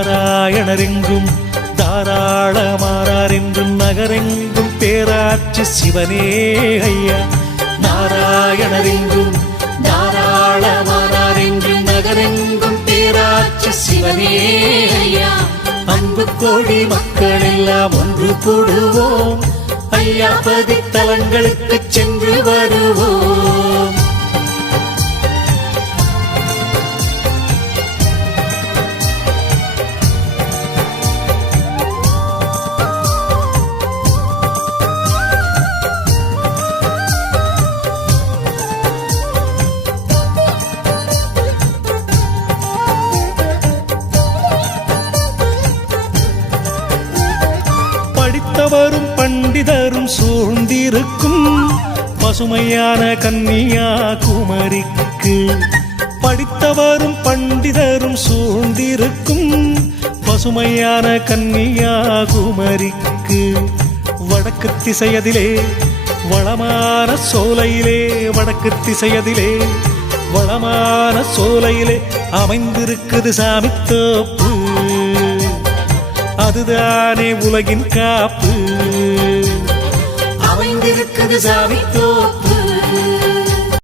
நாராயணரெங்கும் தாராளமானார் என்றும் நகரெங்கும் பேராட்சி சிவனே ஐயா. நாராயணரெங்கும் தாராளமானார் என்றும் நகரெங்கும் பேராட்சி சிவனே ஐயா. அன்பு கோடி மக்கள் எல்லாம் ஒன்று கூடுவோம் ஐயா. பதித்தலங்களுக்கு சென்று வருவோம். படித்தவரும் பண்டிதரும் சூழ்ந்திருக்கும் பசுமையான கன்னியாகுமரிக்கு. படித்தவரும் பண்டிதரும் சூழ்ந்திருக்கும் பசுமையான கன்னியாகுமரிக்கு. வடக்கு திசையதிலே வளமான சோலையிலே, வடக்கு திசையதிலே வளமான சோலையிலே அமைந்திருக்குது சாமி தோப்பு. அதுதானே உலகின் காப்பு. அமைந்திருக்குது சாமி தோப்பு.